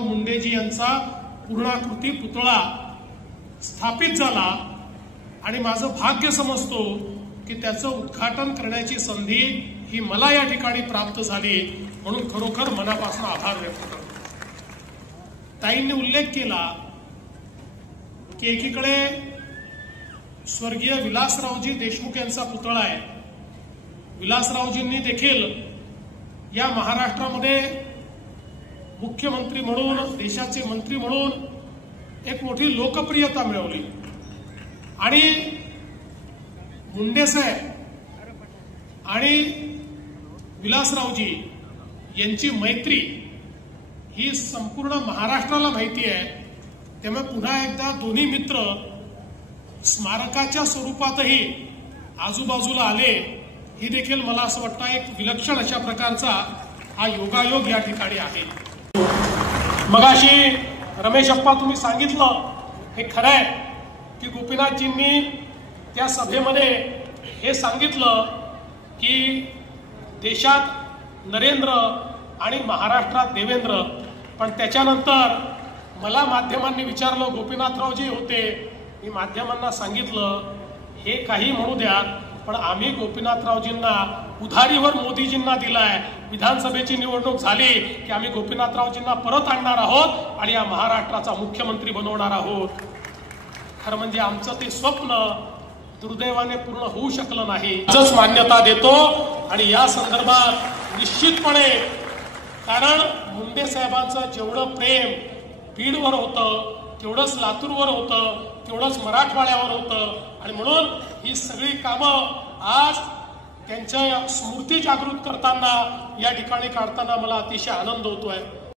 पंकजाराव मुंडेजी यांचा पूर्णाकृती पुतळा स्थापित झाला आणि माझं भाग्य समजतो की त्याचं उद्घाटन करण्याची संधी ही मला या ठिकाणी प्राप्त झाली, म्हणून खरोखर मनापासून आभार व्यक्त करतो। ताईंनी उल्लेख केला की एकीकडे स्वर्गीय विलासरावजी देशमुख यांचा पुतळा आहे। विलासरावजींनी देखील या महाराष्ट्रामध्ये मुख्यमंत्री म्हणून, देशाचे मंत्री म्हणून एक मोठी लोकप्रियता मिळवली आणि मुंडे साहेब आणि विलासरावजी यांची मैत्री ही संपूर्ण महाराष्ट्राला माहिती आहे। त्यामुळे पुन्हा एकदा दोन्ही मित्र स्मारकाच्या स्वरूपातही आजूबाजूला आले, ही देखील मला असं वाटतं एक विलक्षण अशा प्रकारचा हा योगायोग या ठिकाणी आहे। मगाशी रमेश अप्पा तुम्ही सांगितलं हे खरं आहे की गोपीनाथजींनी त्या सभेमध्ये हे सांगितलं की देशात नरेंद्र आणि महाराष्ट्रात देवेंद्र, पण त्याच्यानंतर मला माध्यमांनी विचारलं, गोपीनाथरावजी होते, मी माध्यमांना सांगितलं हे काही म्हणू द्या, पण आम्ही गोपीनाथरावजींना उधारीवर मोदीजींना दिलाय। विधानसभेची निवडणूक झाली की आम्ही गोपीनाथरावजींना परत आणणार आहोत आणि या महाराष्ट्राचा मुख्यमंत्री बनवणार आहोत। खरं म्हणजे आमचं ते स्वप्न दुर्दैवाने पूर्ण होऊ शकलं नाही। आजच मान्यता देतो आणि या संदर्भात निश्चितपणे, कारण मुंडे साहेबांचं जेवढं प्रेम बीडवर होतं तेवढंच लातूरवर होतं, तेवढंच मराठवाड्यावर होतं आणि म्हणून ही सगळी कामं आज त्यांच्या स्मृती जागृत करताना या ठिकाणी काढताना मला अतिशय आनंद होतोय।